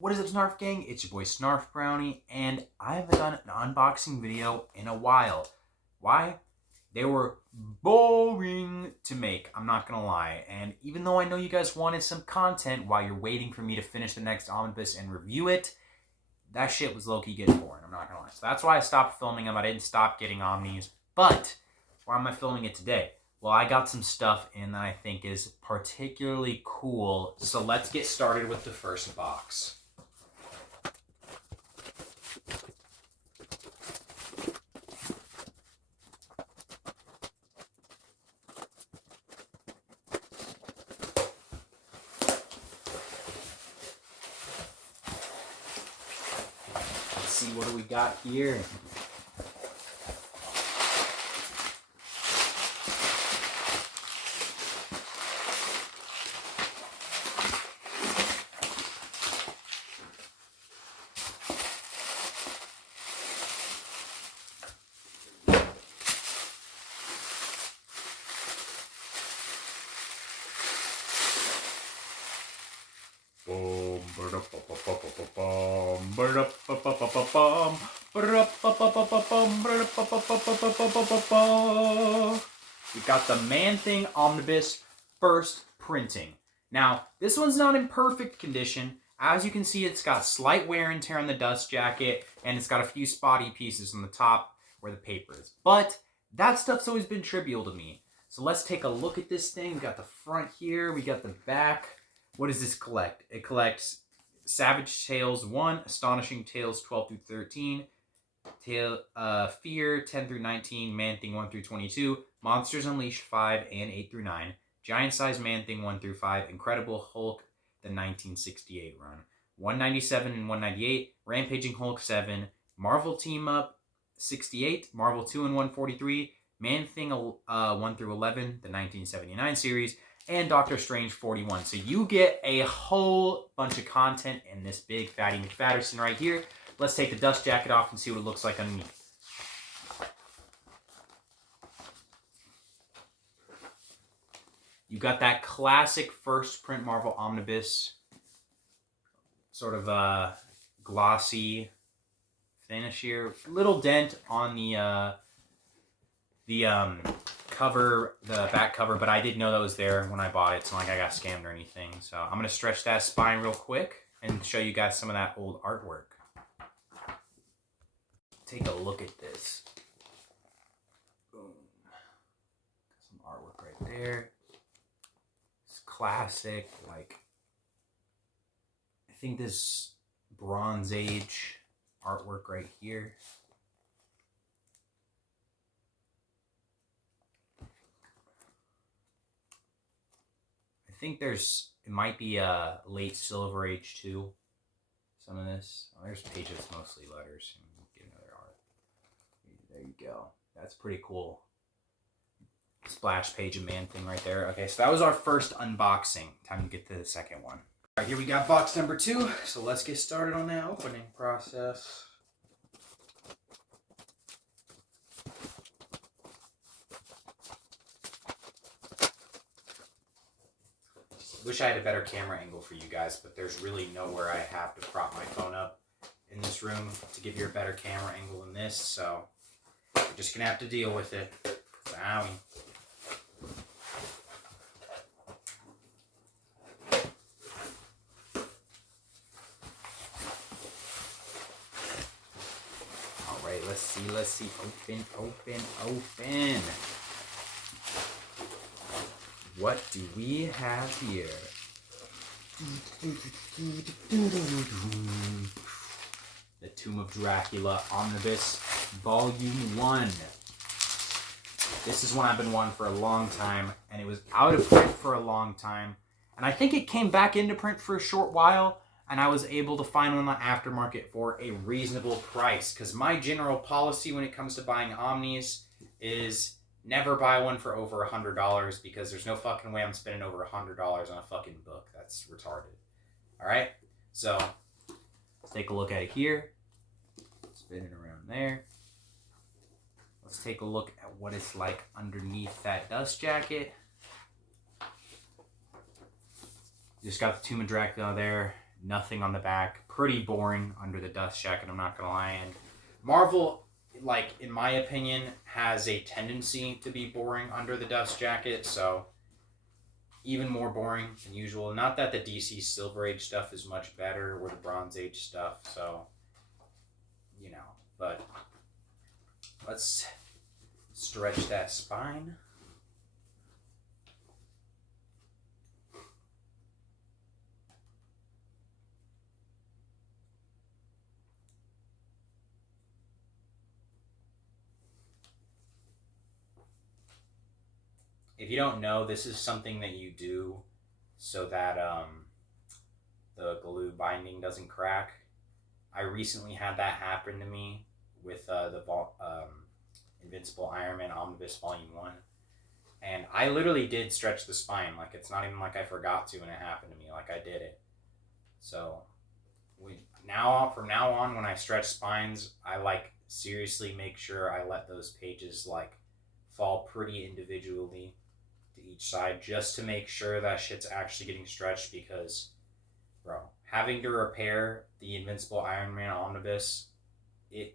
What is up, Snarf Gang? It's your boy Snarf Brownie, and I haven't done an unboxing video in a while. Why? They were boring to make, I'm not gonna lie. And even though I know you guys wanted some content while you're waiting for me to finish the next Omnibus and review it, that shit was low-key getting boring, I'm not gonna lie. So that's why I stopped filming them. I didn't stop getting Omnis. But why am I filming it today? Well, I got some stuff in that I think is particularly cool. So let's get started with the first box. See, what do we got here? We got the Thing Omnibus first printing. Now, this one's not in perfect condition. As you can see, it's got slight wear and tear on the dust jacket, and it's got a few spotty pieces on the top where the paper is. But that stuff's always been trivial to me. So let's take a look at this thing. We got the front here, we got the back. What does this collect? It collects Savage Tales 1, Astonishing Tales 12 through 13, Fear 10 through 19, Man-Thing 1 through 22, Monsters Unleashed 5 and 8 through 9, Giant Size Man-Thing 1 through 5, Incredible Hulk, the 1968 run, 197 and 198, Rampaging Hulk 7, Marvel Team Up 68, Marvel 2 and 143, Man-Thing 1 through 11, the 1979 series, and Doctor Strange 41. So you get a whole bunch of content in this big fatty McFatterson right here. Let's take the dust jacket off and see what it looks like underneath. You got that classic first print Marvel Omnibus, sort of glossy finish here. Little dent on the cover, the back cover, but I didn't know that was there when I bought it. It's not like I got scammed or anything. So I'm gonna stretch that spine real quick and show you guys some of that old artwork. Take a look at this. Boom. Some artwork right there. It's classic, like, I think this Bronze Age artwork right here. I think it might be a late Silver Age too. Some of this. Oh, there's pages, mostly letters. Get another art. There you go. That's pretty cool. Splash page of Man-Thing right there. Okay, so that was our first unboxing. Time to get to the second one. All right, here we got box number 2. So let's get started on that opening process. Wish I had a better camera angle for you guys, but there's really nowhere I have to prop my phone up in this room to give you a better camera angle than this, so you're just gonna have to deal with it. Owie. Alright, let's see. Open. What do we have here? The Tomb of Dracula Omnibus Volume 1. This is one I've been wanting for a long time, and it was out of print for a long time. And I think it came back into print for a short while, and I was able to find one on the aftermarket for a reasonable price. Because my general policy when it comes to buying Omnis is never buy one for over $100, because there's no fucking way I'm spending over $100 on a fucking book. That's retarded. Alright? So, let's take a look at it here. Spin it around there. Let's take a look at what it's like underneath that dust jacket. Just got the Tomb of Dracula there. Nothing on the back. pretty boring under the dust jacket, I'm not gonna lie. And Marvel, like, in my opinion, has a tendency to be boring under the dust jacket, so even more boring than usual. Not that the DC Silver Age stuff is much better, or the Bronze Age stuff, so, you know, but let's stretch that spine. If you don't know, this is something that you do so that the glue binding doesn't crack. I recently had that happen to me with the Invincible Iron Man Omnibus Volume 1. And I literally did stretch the spine. Like, it's not even like I forgot to when it happened to me. Like, I did it. So, from now on, when I stretch spines, I, like, seriously make sure I let those pages, like, fall pretty individually to each side, just to make sure that shit's actually getting stretched, because, bro, having to repair the Invincible Iron Man Omnibus, it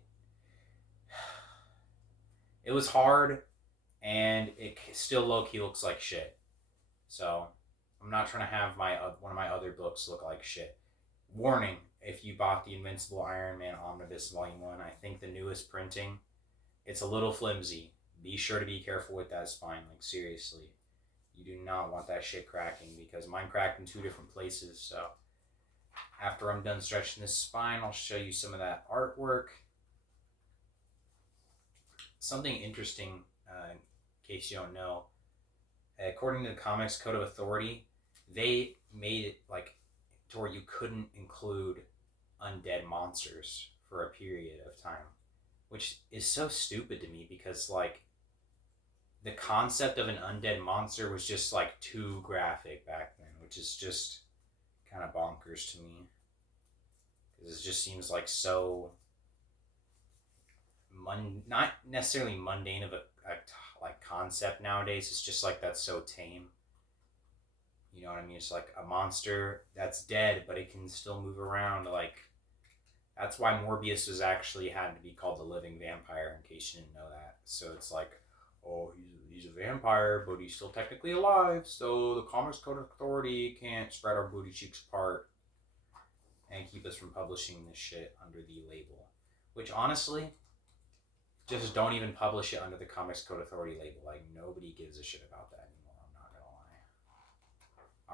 was hard, and it still low-key looks like shit. So, I'm not trying to have one of my other books look like shit. Warning, if you bought the Invincible Iron Man Omnibus Volume 1, I think the newest printing, it's a little flimsy. Be sure to be careful with that spine, like, seriously. You do not want that shit cracking, because mine cracked in 2 different places, so after I'm done stretching this spine, I'll show you some of that artwork. Something interesting, in case you don't know, according to the Comics Code of Authority, they made it, like, to where you couldn't include undead monsters for a period of time, which is so stupid to me, because, like, the concept of an undead monster was just, like, too graphic back then, which is just kind of bonkers to me, because it just seems like so not necessarily mundane of a like concept nowadays. It's just like, that's so tame. You know what I mean? It's like a monster that's dead, but it can still move around. Like, that's why Morbius was actually had to be called the living vampire, in case you didn't know that. So it's like, oh, he's a vampire, but he's still technically alive, so the Comics Code of Authority can't spread our booty cheeks apart and keep us from publishing this shit under the label. Which, honestly, just don't even publish it under the Comics Code Authority label. Like, nobody gives a shit about that anymore, I'm not gonna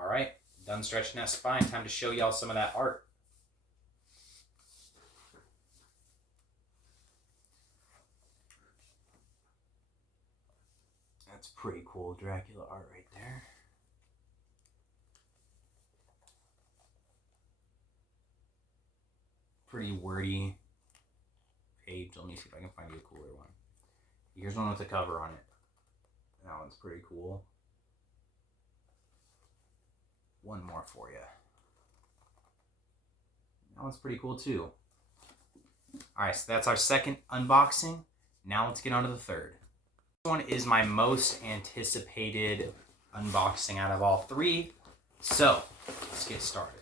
lie. Alright, done stretching that spine. Time to show y'all some of that art. That's pretty cool Dracula art right there. Pretty wordy page. Let me see if I can find you a cooler one. Here's one with a cover on it. That one's pretty cool. One more for you. That one's pretty cool too. Alright, so that's our second unboxing. Now let's get on to the third. This one is my most anticipated unboxing out of all 3. So, let's get started.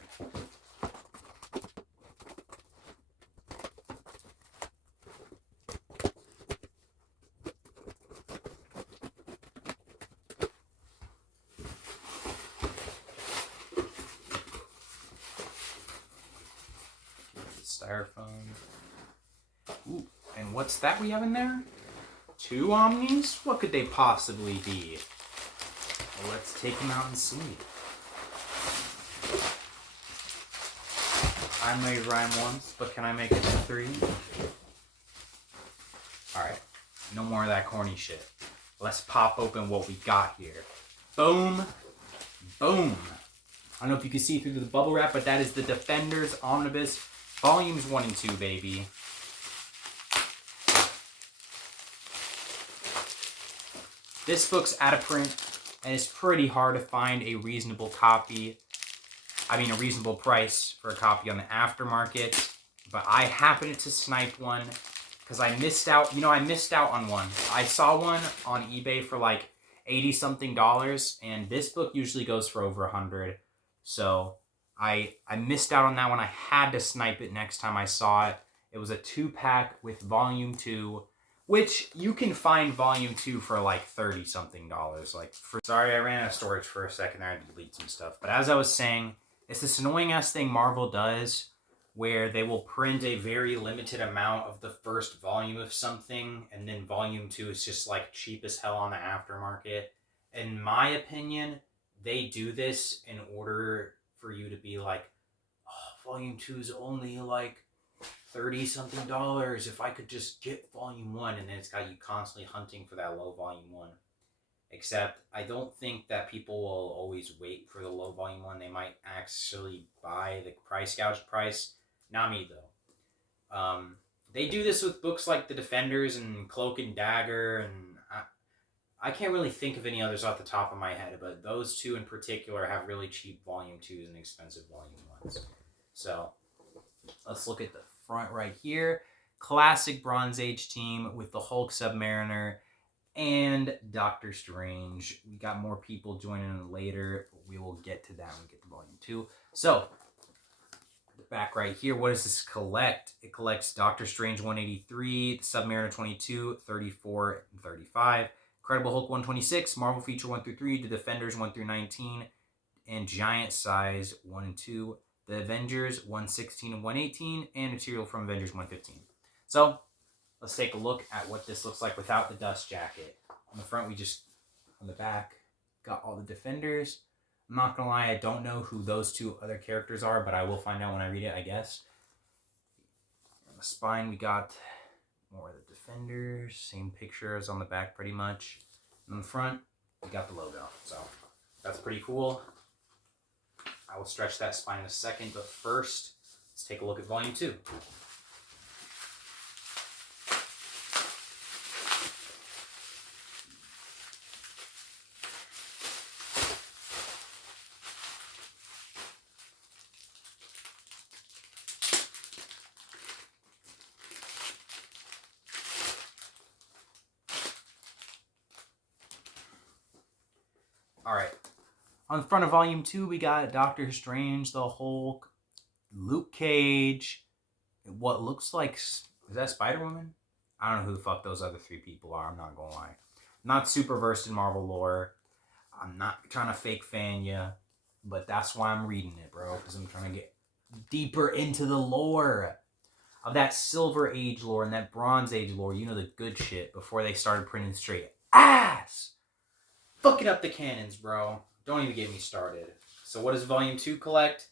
Styrofoam. Ooh, and what's that we have in there? 2 Omnis? What could they possibly be? Well, let's take them out and see. I may rhyme once, but can I make it to 3? Alright, no more of that corny shit. Let's pop open what we got here. Boom. Boom. I don't know if you can see through the bubble wrap, but that is the Defenders Omnibus Volumes 1 and 2, baby. This book's out of print, and it's pretty hard to find a reasonable copy. I mean, a reasonable price for a copy on the aftermarket. But I happened to snipe one because I missed out. You know, I missed out on one. I saw one on eBay for like $80-something, and this book usually goes for over $100. So I missed out on that one. I had to snipe it next time I saw it. It was a 2-pack with Volume 2, which you can find Volume 2 for like $30-something. Sorry, I ran out of storage for a second. I had to delete some stuff. But as I was saying, it's this annoying-ass thing Marvel does where they will print a very limited amount of the first volume of something, and then Volume 2 is just like cheap as hell on the aftermarket. In my opinion, they do this in order for you to be like, oh, Volume 2 is only like $30-something. If I could just get Volume 1, and then it's got you constantly hunting for that low Volume 1. Except, I don't think that people will always wait for the low Volume 1. They might actually buy the price gouge price. Not me, though. They do this with books like The Defenders and Cloak and Dagger, and I can't really think of any others off the top of my head, but those two in particular have really cheap Volume 2s and expensive Volume 1s. So, let's look at the front right here. Classic Bronze Age team with the Hulk, Submariner, and Doctor Strange. We got more people joining in later, but we will get to that when we get to Volume 2. So, the back right here, what does this collect? It collects Doctor Strange 183, Submariner 22, 34, and 35. Incredible Hulk 126, Marvel Feature 1 through 3, The Defenders 1 through 19, and Giant Size 1 and 2. The Avengers 116 and 118, and material from Avengers 115. So, let's take a look at what this looks like without the dust jacket. On the front, on the back, got all the Defenders. I'm not gonna lie, I don't know who those two other characters are, but I will find out when I read it, I guess. On the spine, we got more of the Defenders, same picture as on the back pretty much. And on the front, we got the logo. So, that's pretty cool. I will stretch that spine in a second, but first, let's take a look at Volume 2. Alright, on the front of Volume 2, we got Doctor Strange, the Hulk, Luke Cage, what looks like, is that Spider-Woman? I don't know who the fuck those other three people are, I'm not gonna lie. I'm not super versed in Marvel lore. I'm not trying to fake fan ya, but that's why I'm reading it, bro, because I'm trying to get deeper into the lore of that Silver Age lore and that Bronze Age lore, you know, the good shit, before they started printing straight ass. Fucking up the cannons, bro. Don't even get me started. So what does Volume 2 collect?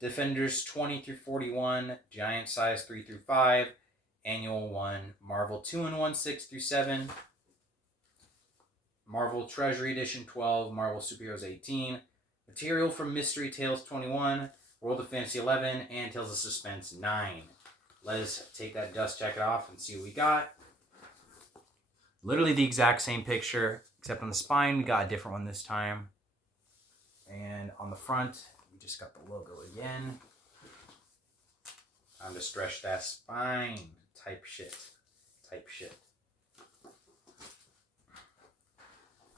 Defenders 20 through 41, Giant Size 3 through 5, Annual 1, Marvel 2-in-1 6 through 7, Marvel Treasury Edition 12, Marvel Superheroes 18, material from Mystery Tales 21, World of Fantasy 11, and Tales of Suspense 9. Let us take that dust jacket off and see what we got. Literally the exact same picture, except on the spine, we got a different one this time. And on the front, we just got the logo again. Time to stretch that spine. Type shit.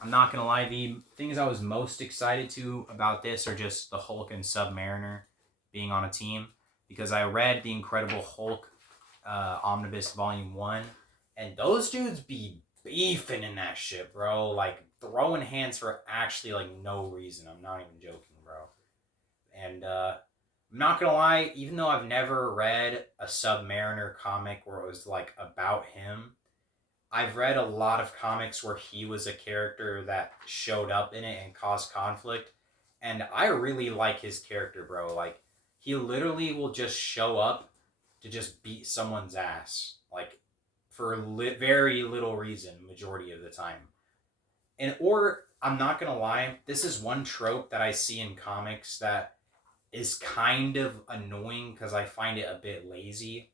I'm not going to lie, the things I was most excited to about this are just the Hulk and Submariner being on a team. Because I read the Incredible Hulk Omnibus Volume 1, and those dudes be beefing in that shit, bro. Like, throwing hands for actually, like, no reason. I'm not even joking, bro. And, I'm not gonna lie, even though I've never read a Submariner comic where it was, like, about him, I've read a lot of comics where he was a character that showed up in it and caused conflict. And I really like his character, bro. Like, he literally will just show up to just beat someone's ass. Like, for very little reason, majority of the time. Or, I'm not gonna lie, this is one trope that I see in comics that is kind of annoying because I find it a bit lazy.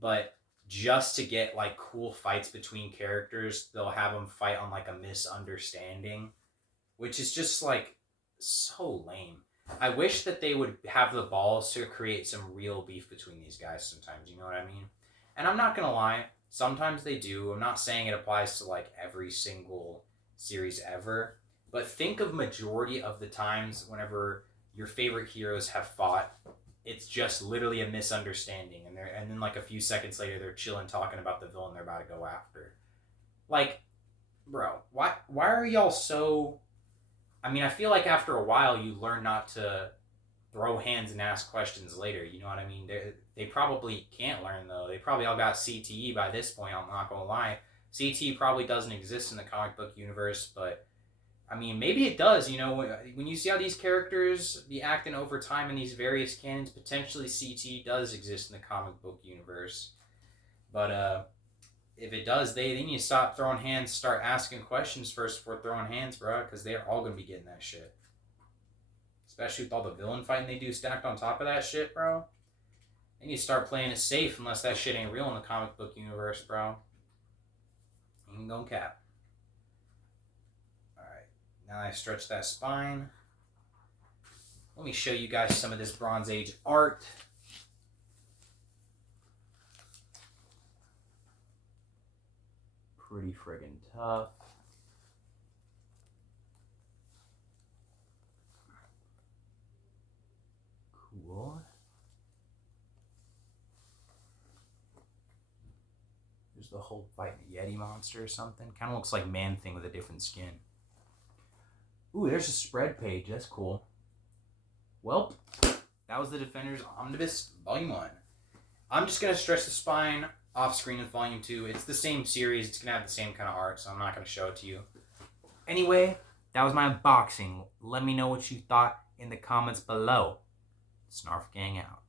But just to get, like, cool fights between characters, they'll have them fight on, like, a misunderstanding. Which is just, like, so lame. I wish that they would have the balls to create some real beef between these guys sometimes, you know what I mean? And I'm not gonna lie, sometimes they do. I'm not saying it applies to, like, every single series ever. But think of majority of the times whenever your favorite heroes have fought. It's just literally a misunderstanding, and then like a few seconds later, they're chilling talking about the villain they're about to go after. Like, bro, why are y'all so? I mean, I feel like after a while, you learn not to throw hands and ask questions later. You know what I mean? They probably can't learn though. They probably all got CTE by this point. I'm not gonna lie. CTE probably doesn't exist in the comic book universe, but I mean, maybe it does. You know, when you see how these characters be acting over time in these various canons, potentially CT does exist in the comic book universe. But if it does, they need to stop throwing hands, start asking questions first before throwing hands, bro, because they're all going to be getting that shit. Especially with all the villain fighting they do stacked on top of that shit, bro. They need to start playing it safe unless that shit ain't real in the comic book universe, bro. Ain't gonna cap. Now I stretch that spine. Let me show you guys some of this Bronze Age art. Pretty friggin' tough. Cool. There's the whole fighting a Yeti monster or something. Kind of looks like Man-Thing with a different skin. Ooh, there's a spread page. That's cool. Well, that was the Defenders Omnibus Volume 1. I'm just going to stretch the spine off screen with Volume 2. It's the same series. It's going to have the same kind of art, so I'm not going to show it to you. Anyway, that was my unboxing. Let me know what you thought in the comments below. Snarf Gang out.